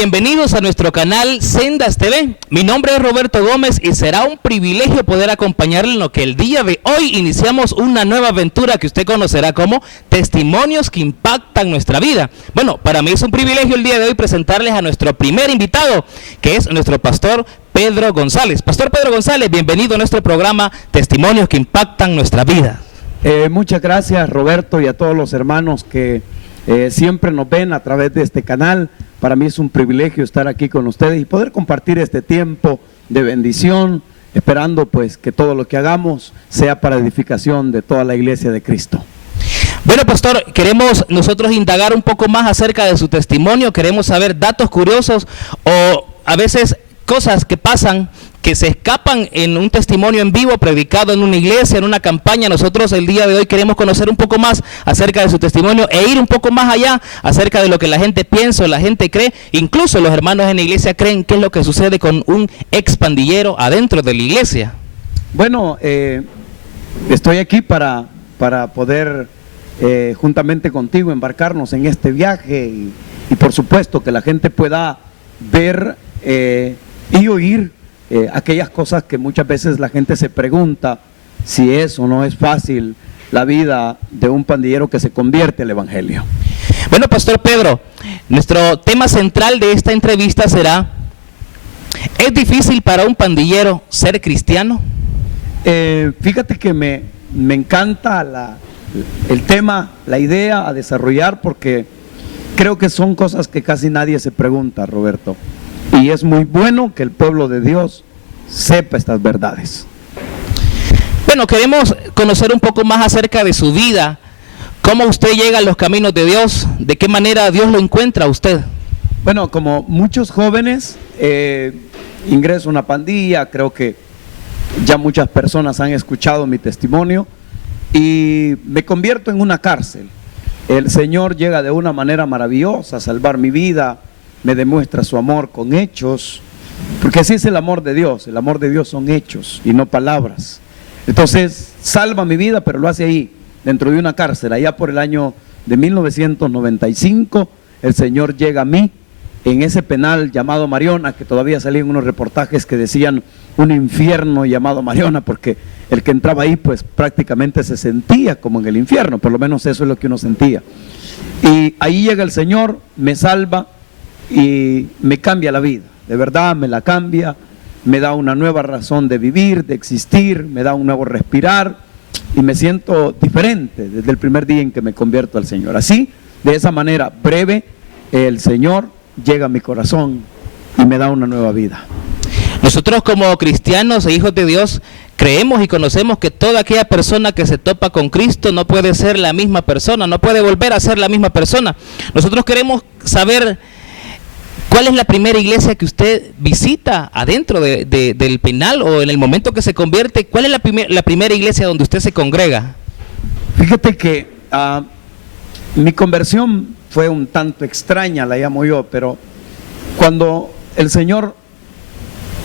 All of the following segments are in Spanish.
Bienvenidos a nuestro canal Sendas TV. Mi nombre es Roberto Gómez y será un privilegio poder acompañarle en lo que el día de hoy iniciamos una nueva aventura que usted conocerá como Testimonios que Impactan Nuestra Vida. Bueno, para mí es un privilegio el día de hoy presentarles a nuestro primer invitado, que es nuestro pastor Pedro González. Pastor Pedro González, bienvenido a nuestro programa Testimonios que Impactan Nuestra Vida. Muchas gracias, Roberto, y a todos los hermanos que siempre nos ven a través de este canal. Para mí es un privilegio estar aquí con ustedes y poder compartir este tiempo de bendición, esperando pues que todo lo que hagamos sea para edificación de toda la iglesia de Cristo. Bueno, pastor, queremos nosotros indagar un poco más acerca de su testimonio, queremos saber datos curiosos o a veces cosas que pasan que se escapan en un testimonio en vivo predicado en una iglesia, en una campaña. Nosotros el día de hoy queremos conocer un poco más acerca de su testimonio e ir un poco más allá acerca de lo que la gente piensa o la gente cree. Incluso los hermanos en la iglesia creen qué es lo que sucede con un ex pandillero adentro de la iglesia. Bueno, estoy aquí para poder juntamente contigo embarcarnos en este viaje y por supuesto que la gente pueda ver y oír aquellas cosas que muchas veces la gente se pregunta si es o no es fácil la vida de un pandillero que se convierte al evangelio. Bueno, pastor Pedro, nuestro tema central de esta entrevista será: ¿es difícil para un pandillero ser cristiano? Fíjate que me encanta el tema, la idea a desarrollar, porque creo que son cosas que casi nadie se pregunta, Roberto. Y es muy bueno que el pueblo de Dios sepa estas verdades. Bueno, queremos conocer un poco más acerca de su vida, cómo usted llega a los caminos de Dios, de qué manera Dios lo encuentra a usted. Bueno, como muchos jóvenes, ingreso a una pandilla, creo que ya muchas personas han escuchado mi testimonio, y me convierto en una cárcel. El Señor llega de una manera maravillosa a salvar mi vida, me demuestra su amor con hechos, porque así es el amor de Dios son hechos y no palabras. Entonces salva mi vida, pero lo hace ahí, dentro de una cárcel. Allá por el año de 1995, el Señor llega a mí, en ese penal llamado Mariona, que todavía salían unos reportajes que decían un infierno llamado Mariona, porque el que entraba ahí pues prácticamente se sentía como en el infierno, por lo menos eso es lo que uno sentía. Y ahí llega el Señor, me salva, y me cambia la vida, de verdad me la cambia, me da una nueva razón de vivir, de existir, me da un nuevo respirar y me siento diferente desde el primer día en que me convierto al Señor. Así, de esa manera breve, el Señor llega a mi corazón y me da una nueva vida. Nosotros como cristianos e hijos de Dios creemos y conocemos que toda aquella persona que se topa con Cristo no puede ser la misma persona, no puede volver a ser la misma persona. Nosotros queremos saber ¿cuál es la primera iglesia que usted visita adentro del penal o en el momento que se convierte? ¿Cuál es la primera iglesia donde usted se congrega? Fíjate que mi conversión fue un tanto extraña, la llamo yo, pero cuando el Señor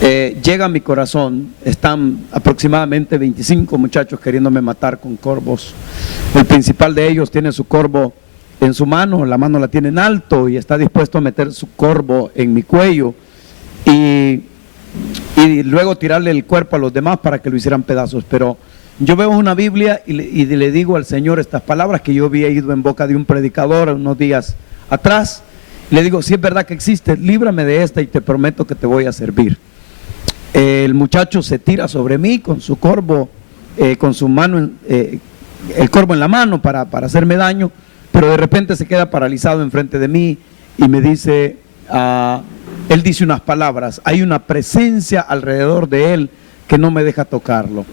llega a mi corazón, están aproximadamente 25 muchachos queriéndome matar con corvos. El principal de ellos tiene su corvo en su mano, la mano la tiene en alto y está dispuesto a meter su corvo en mi cuello y luego tirarle el cuerpo a los demás para que lo hicieran pedazos. Pero yo veo una Biblia y le digo al Señor estas palabras que yo había ido en boca de un predicador unos días atrás. Le digo, si es verdad que existe, líbrame de esta y te prometo que te voy a servir. El muchacho se tira sobre mí con su corvo, con su mano, el corvo en la mano para hacerme daño. Pero de repente se queda paralizado enfrente de mí y me dice, él dice unas palabras, hay una presencia alrededor de él que no me deja tocarlo.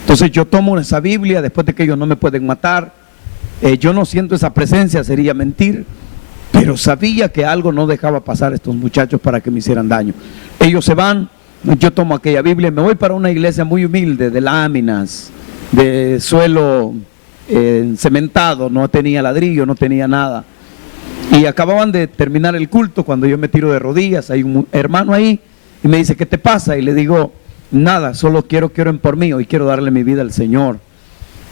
Entonces yo tomo esa Biblia, después de que ellos no me pueden matar, yo no siento esa presencia, sería mentir, pero sabía que algo no dejaba pasar a estos muchachos para que me hicieran daño. Ellos se van, yo tomo aquella Biblia y me voy para una iglesia muy humilde, de láminas, de suelo cementado, no tenía ladrillo, no tenía nada. Y acababan de terminar el culto cuando yo me tiro de rodillas, hay un hermano ahí y me dice, ¿qué te pasa? Y le digo, nada, solo quiero que oren por mí, hoy quiero darle mi vida al Señor.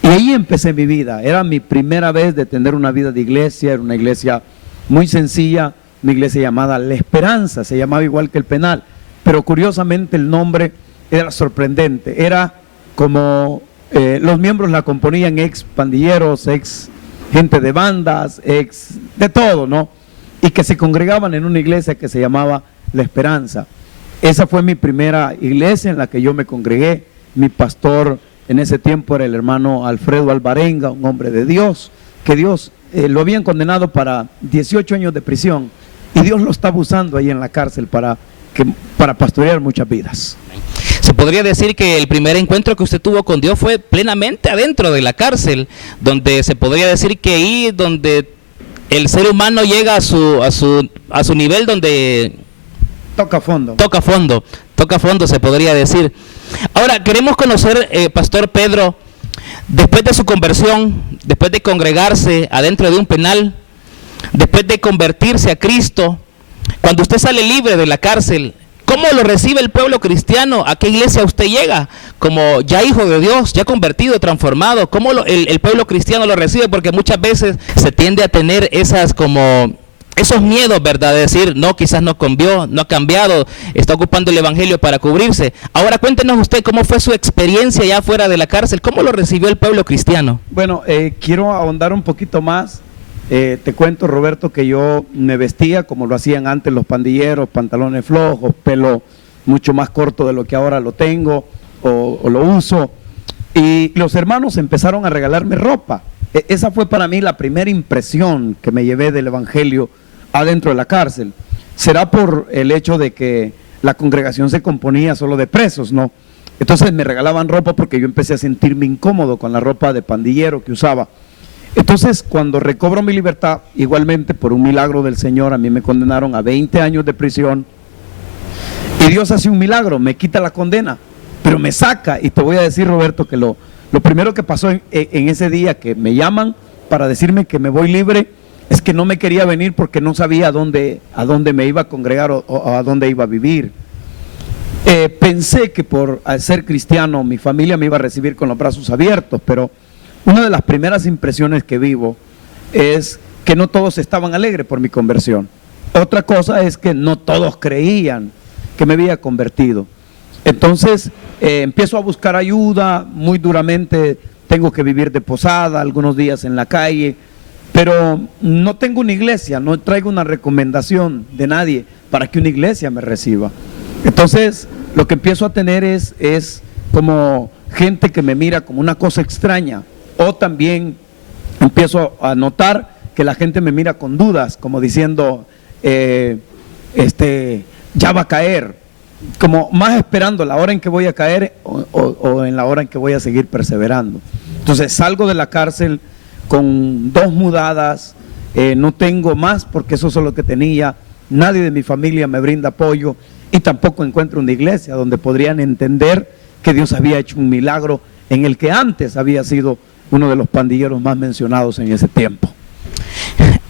Y ahí empecé mi vida, era mi primera vez de tener una vida de iglesia, era una iglesia muy sencilla, una iglesia llamada La Esperanza, se llamaba igual que el penal, pero curiosamente el nombre era sorprendente, era como los miembros la componían ex pandilleros, ex gente de bandas, ex de todo, ¿no? Y que se congregaban en una iglesia que se llamaba La Esperanza. Esa fue mi primera iglesia en la que yo me congregué. Mi pastor en ese tiempo era el hermano Alfredo Alvarenga, un hombre de Dios, que Dios lo habían condenado para 18 años de prisión y Dios lo estaba usando ahí en la cárcel para pastorear muchas vidas. Se podría decir que el primer encuentro que usted tuvo con Dios fue plenamente adentro de la cárcel, donde se podría decir que ahí donde el ser humano llega a su nivel donde toca fondo, se podría decir. Ahora queremos conocer, Pastor Pedro, después de su conversión, después de congregarse adentro de un penal, después de convertirse a Cristo, cuando usted sale libre de la cárcel, ¿cómo lo recibe el pueblo cristiano? ¿A qué iglesia usted llega? Como ya hijo de Dios, ya convertido, transformado. ¿Cómo el pueblo cristiano lo recibe? Porque muchas veces se tiende a tener esos miedos, ¿verdad? De decir, no, quizás no cambió, no ha cambiado, está ocupando el evangelio para cubrirse. Ahora cuéntenos usted cómo fue su experiencia ya fuera de la cárcel, ¿cómo lo recibió el pueblo cristiano? Bueno, quiero ahondar un poquito más. Te cuento, Roberto, que yo me vestía como lo hacían antes los pandilleros, pantalones flojos, pelo mucho más corto de lo que ahora lo tengo o lo uso. Y los hermanos empezaron a regalarme ropa. Esa fue para mí la primera impresión que me llevé del evangelio adentro de la cárcel. Será por el hecho de que la congregación se componía solo de presos, ¿no? Entonces me regalaban ropa porque yo empecé a sentirme incómodo con la ropa de pandillero que usaba. Entonces, cuando recobro mi libertad, igualmente por un milagro del Señor, a mí me condenaron a 20 años de prisión. Y Dios hace un milagro, me quita la condena, pero me saca. Y te voy a decir, Roberto, que lo primero que pasó en ese día que me llaman para decirme que me voy libre, es que no me quería venir porque no sabía a dónde me iba a congregar o a dónde iba a vivir. Pensé que por ser cristiano mi familia me iba a recibir con los brazos abiertos, pero una de las primeras impresiones que vivo es que no todos estaban alegres por mi conversión. Otra cosa es que no todos creían que me había convertido. Entonces empiezo a buscar ayuda, muy duramente tengo que vivir de posada, algunos días en la calle, pero no tengo una iglesia, no traigo una recomendación de nadie para que una iglesia me reciba. Entonces lo que empiezo a tener es como gente que me mira como una cosa extraña. O también empiezo a notar que la gente me mira con dudas, como diciendo, ya va a caer, como más esperando la hora en que voy a caer o en la hora en que voy a seguir perseverando. Entonces salgo de la cárcel con 2 mudadas, no tengo más porque eso es lo que tenía, nadie de mi familia me brinda apoyo y tampoco encuentro una iglesia donde podrían entender que Dios había hecho un milagro en el que antes había sido uno de los pandilleros más mencionados en ese tiempo.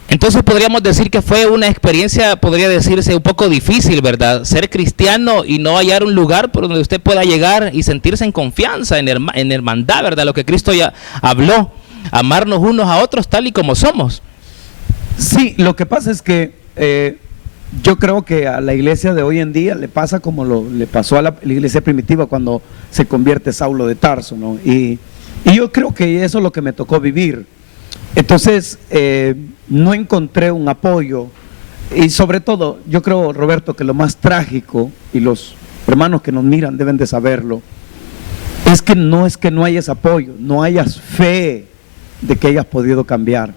Entonces podríamos decir que fue una experiencia, podría decirse, un poco difícil, ¿verdad? Ser cristiano y no hallar un lugar por donde usted pueda llegar y sentirse en confianza, en hermandad, ¿verdad? Lo que Cristo ya habló, amarnos unos a otros tal y como somos. Sí, lo que pasa es que yo creo que a la iglesia de hoy en día le pasa como le pasó a la iglesia primitiva cuando se convierte Saulo de Tarso, ¿no? Y yo creo que eso es lo que me tocó vivir. Entonces, no encontré un apoyo. Y sobre todo, yo creo, Roberto, que lo más trágico, y los hermanos que nos miran deben de saberlo, es que no hayas apoyo, no hayas fe de que hayas podido cambiar.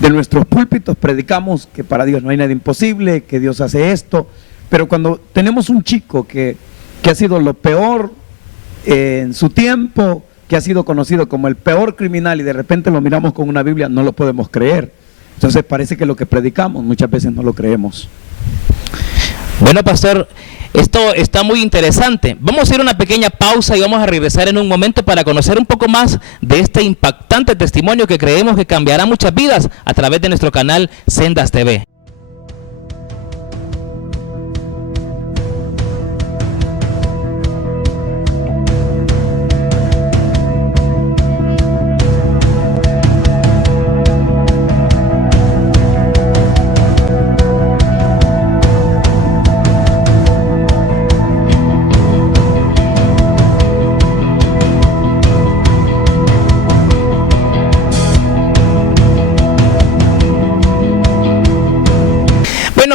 De nuestros púlpitos predicamos que para Dios no hay nada imposible, que Dios hace esto, pero cuando tenemos un chico que ha sido lo peor en su tiempo, que ha sido conocido como el peor criminal y de repente lo miramos con una Biblia, no lo podemos creer. Entonces parece que lo que predicamos muchas veces no lo creemos. Bueno, pastor, esto está muy interesante. Vamos a ir a una pequeña pausa y vamos a regresar en un momento para conocer un poco más de este impactante testimonio que creemos que cambiará muchas vidas a través de nuestro canal Sendas TV.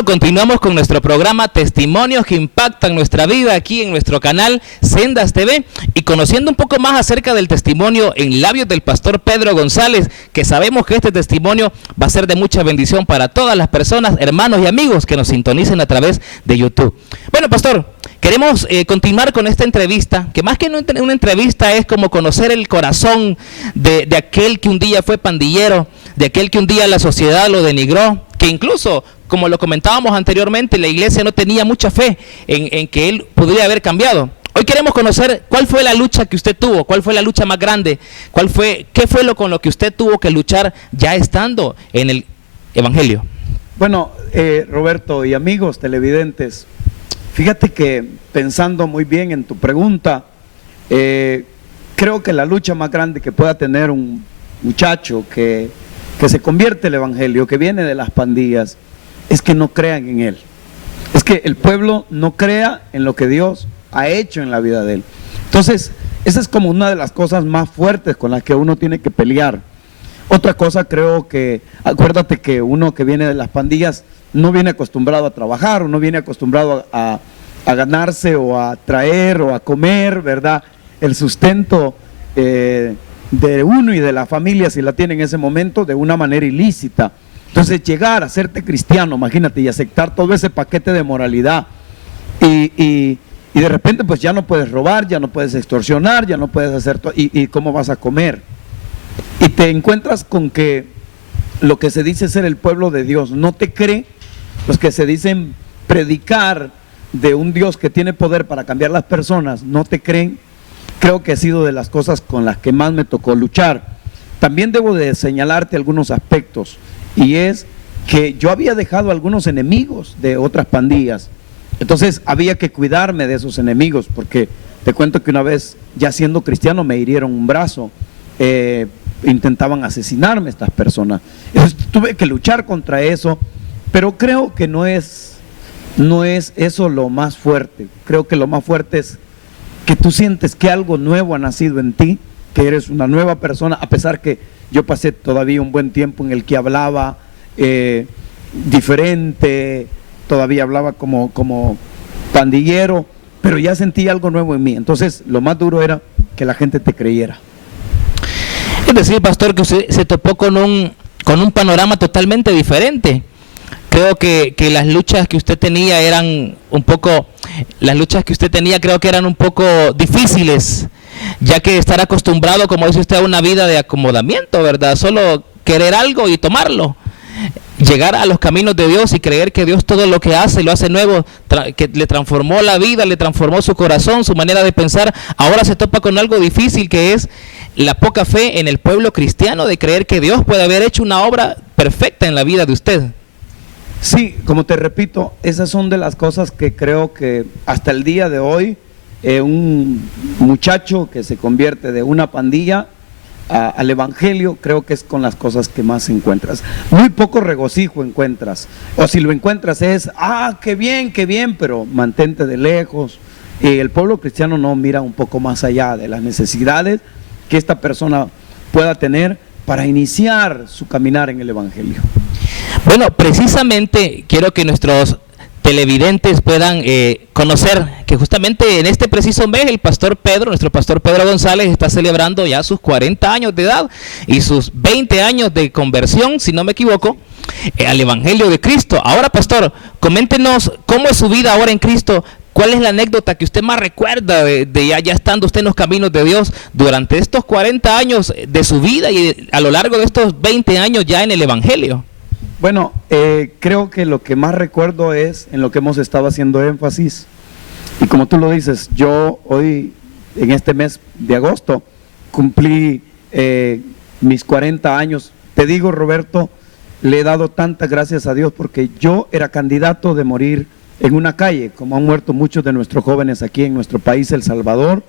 continuamos con nuestro programa Testimonios que impactan nuestra vida aquí en nuestro canal Sendas TV y conociendo un poco más acerca del testimonio en labios del pastor Pedro González, que sabemos que este testimonio va a ser de mucha bendición para todas las personas, hermanos y amigos que nos sintonicen a través de YouTube. Bueno, pastor, queremos continuar con esta entrevista, que más que una entrevista es como conocer el corazón de aquel que un día fue pandillero, de aquel que un día la sociedad lo denigró, que incluso, como lo comentábamos anteriormente, la iglesia no tenía mucha fe en que él podría haber cambiado. Hoy queremos conocer cuál fue la lucha que usted tuvo, cuál fue la lucha más grande, qué fue con lo que usted tuvo que luchar ya estando en el Evangelio. Bueno, Roberto y amigos televidentes, fíjate que pensando muy bien en tu pregunta, creo que la lucha más grande que pueda tener un muchacho que se convierte el Evangelio, que viene de las pandillas, es que no crean en él. Es que el pueblo no crea en lo que Dios ha hecho en la vida de él. Entonces, esa es como una de las cosas más fuertes con las que uno tiene que pelear. Otra cosa, creo que, acuérdate que uno que viene de las pandillas no viene acostumbrado a trabajar, o no viene acostumbrado a ganarse o a traer o a comer, ¿verdad? El sustento de uno y de la familia, si la tiene en ese momento, de una manera ilícita. Entonces llegar a hacerte cristiano, imagínate, y aceptar todo ese paquete de moralidad y de repente pues ya no puedes robar, ya no puedes extorsionar, ya no puedes hacer todo, y cómo vas a comer, y te encuentras con que lo que se dice ser el pueblo de Dios no te cree, los que se dicen predicar de un Dios que tiene poder para cambiar las personas, no te creen. Creo que ha sido de las cosas con las que más me tocó luchar. También debo de señalarte algunos aspectos, y es que yo había dejado algunos enemigos de otras pandillas, entonces había que cuidarme de esos enemigos, porque te cuento que una vez, ya siendo cristiano, me hirieron un brazo, intentaban asesinarme estas personas, entonces tuve que luchar contra eso, pero creo que no es eso lo más fuerte. Creo que lo más fuerte es que tú sientes que algo nuevo ha nacido en ti, que eres una nueva persona, a pesar que yo pasé todavía un buen tiempo en el que hablaba diferente, todavía hablaba como pandillero, pero ya sentí algo nuevo en mí. Entonces lo más duro era que la gente te creyera. Es decir, pastor, que usted se topó con un panorama totalmente diferente. Creo que las luchas que usted tenía creo que eran un poco difíciles, ya que estar acostumbrado, como dice usted, a una vida de acomodamiento, ¿verdad? Solo querer algo y tomarlo. Llegar a los caminos de Dios y creer que Dios todo lo que hace lo hace nuevo, que le transformó la vida, le transformó su corazón, su manera de pensar. Ahora se topa con algo difícil, que es la poca fe en el pueblo cristiano, de creer que Dios puede haber hecho una obra perfecta en la vida de usted. Sí, como te repito, esas son de las cosas que creo que hasta el día de hoy un muchacho que se convierte de una pandilla al Evangelio, creo que es con las cosas que más encuentras. Muy poco regocijo encuentras, o si lo encuentras es, qué bien, pero mantente de lejos. El pueblo cristiano no mira un poco más allá de las necesidades que esta persona pueda tener para iniciar su caminar en el Evangelio. Bueno, precisamente quiero que nuestros televidentes puedan conocer que justamente en este preciso mes nuestro pastor Pedro González está celebrando ya sus 40 años de edad y sus 20 años de conversión, si no me equivoco, al Evangelio de Cristo. Ahora, pastor, coméntenos cómo es su vida ahora en Cristo. ¿Cuál es la anécdota que usted más recuerda de ya estando usted en los caminos de Dios durante estos 40 años de su vida y a lo largo de estos 20 años ya en el Evangelio? Bueno, creo que lo que más recuerdo es en lo que hemos estado haciendo énfasis. Y como tú lo dices, yo hoy, en este mes de agosto, cumplí mis 40 años. Te digo, Roberto, le he dado tantas gracias a Dios porque yo era candidato de morir en una calle, como han muerto muchos de nuestros jóvenes aquí en nuestro país, El Salvador.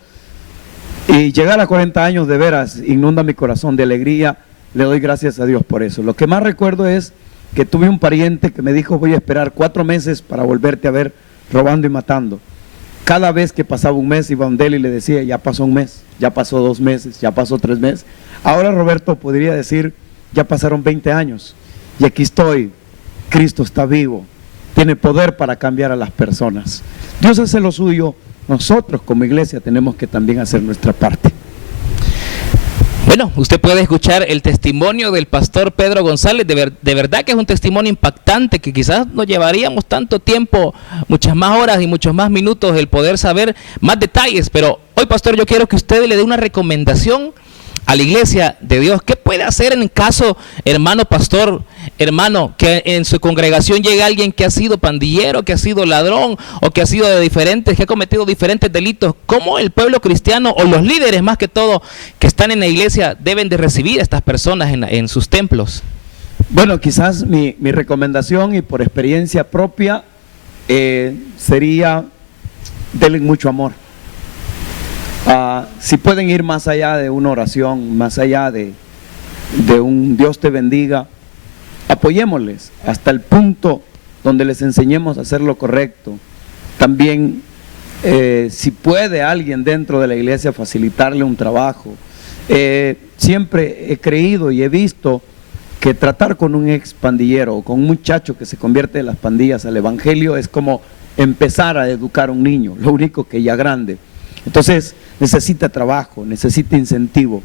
Y llegar a 40 años de veras inunda mi corazón de alegría. Le doy gracias a Dios por eso. Lo que más recuerdo es que tuve un pariente que me dijo: voy a esperar 4 meses para volverte a ver robando y matando. Cada vez que pasaba un mes iba a donde él y le decía: ya pasó un mes, ya pasó 2 meses, ya pasó 3 meses. Ahora, Roberto, podría decir: ya pasaron 20 años y aquí estoy, Cristo está vivo. tiene poder para cambiar a las personas. Dios hace lo suyo, nosotros como iglesia tenemos que también hacer nuestra parte. Bueno, usted puede escuchar el testimonio del pastor Pedro González, de verdad que es un testimonio impactante, que quizás nos llevaríamos tanto tiempo, muchas más horas y muchos más minutos el poder saber más detalles, pero hoy, pastor, yo quiero que usted le dé una recomendación a la iglesia de Dios. ¿Qué puede hacer en caso, hermano pastor, hermano, que en su congregación llegue alguien que ha sido pandillero, que ha sido ladrón o que ha sido de diferentes, que ha cometido diferentes delitos? ¿Cómo el pueblo cristiano o los líderes más que todo que están en la iglesia deben de recibir a estas personas en sus templos? Bueno, quizás mi recomendación, y por experiencia propia, sería: denle mucho amor. Si pueden ir más allá de una oración, más allá de un Dios te bendiga, apoyémosles hasta el punto donde les enseñemos a hacer lo correcto. También, si puede alguien dentro de la iglesia facilitarle un trabajo. Siempre he creído y he visto que tratar con un ex pandillero o con un muchacho que se convierte de las pandillas al evangelio es como empezar a educar a un niño, lo único que ya grande. Entonces necesita trabajo, necesita incentivo.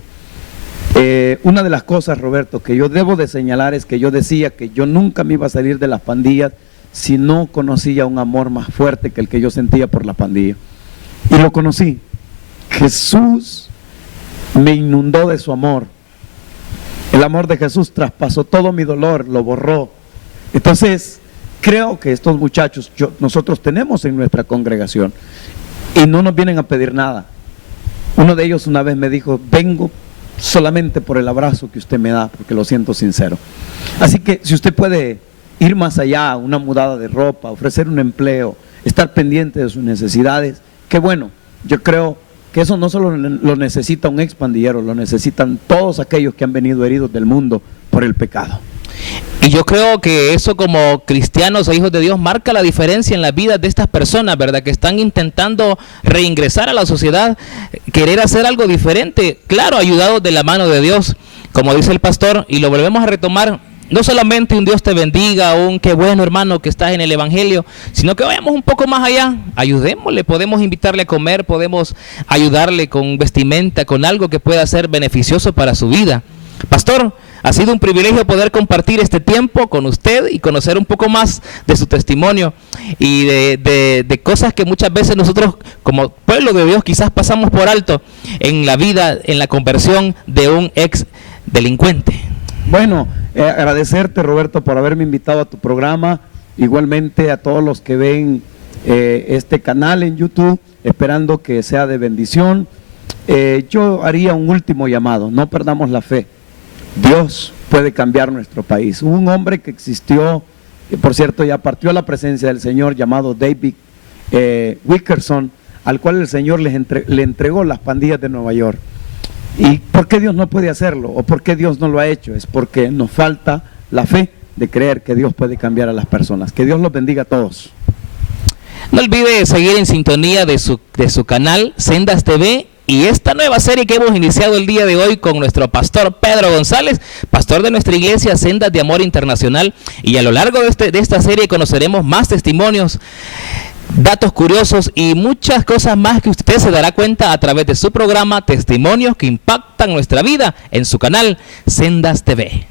Una de las cosas, Roberto, que yo debo de señalar es que yo decía que yo nunca me iba a salir de las pandillas si no conocía un amor más fuerte que el que yo sentía por la pandilla. Y lo conocí. Jesús me inundó de su amor. El amor de Jesús traspasó todo mi dolor, lo borró. Entonces, creo que estos muchachos, nosotros tenemos en nuestra congregación, y no nos vienen a pedir nada. Uno de ellos una vez me dijo: vengo solamente por el abrazo que usted me da, porque lo siento sincero. Así que si usted puede ir más allá, una mudada de ropa, ofrecer un empleo, estar pendiente de sus necesidades, qué bueno. Yo creo que eso no solo lo necesita un ex pandillero, lo necesitan todos aquellos que han venido heridos del mundo por el pecado. Y yo creo que eso, como cristianos e hijos de Dios, marca la diferencia en la vida de estas personas, ¿verdad? Que están intentando reingresar a la sociedad, querer hacer algo diferente, claro, ayudados de la mano de Dios, como dice el pastor, y lo volvemos a retomar. No solamente un Dios te bendiga, un qué bueno hermano que estás en el evangelio, sino que vayamos un poco más allá, ayudémosle, podemos invitarle a comer, podemos ayudarle con vestimenta, con algo que pueda ser beneficioso para su vida. Pastor, ha sido un privilegio poder compartir este tiempo con usted y conocer un poco más de su testimonio y de cosas que muchas veces nosotros como pueblo de Dios quizás pasamos por alto en la vida, en la conversión de un ex delincuente. Bueno, agradecerte, Roberto, por haberme invitado a tu programa, igualmente a todos los que ven este canal en YouTube, esperando que sea de bendición. Yo haría un último llamado: no perdamos la fe. Dios puede cambiar nuestro país. Hubo un hombre que existió, que por cierto ya partió a la presencia del Señor, llamado David Wilkerson, al cual el Señor le entregó las pandillas de Nueva York. ¿Y por qué Dios no puede hacerlo? ¿O por qué Dios no lo ha hecho? Es porque nos falta la fe de creer que Dios puede cambiar a las personas. Que Dios los bendiga a todos. No olvide seguir en sintonía de su canal Sendas TV y esta nueva serie que hemos iniciado el día de hoy con nuestro pastor Pedro González, pastor de nuestra iglesia Sendas de Amor Internacional, y a lo largo de esta serie conoceremos más testimonios, datos curiosos y muchas cosas más que usted se dará cuenta a través de su programa Testimonios que impactan nuestra vida en su canal Sendas TV.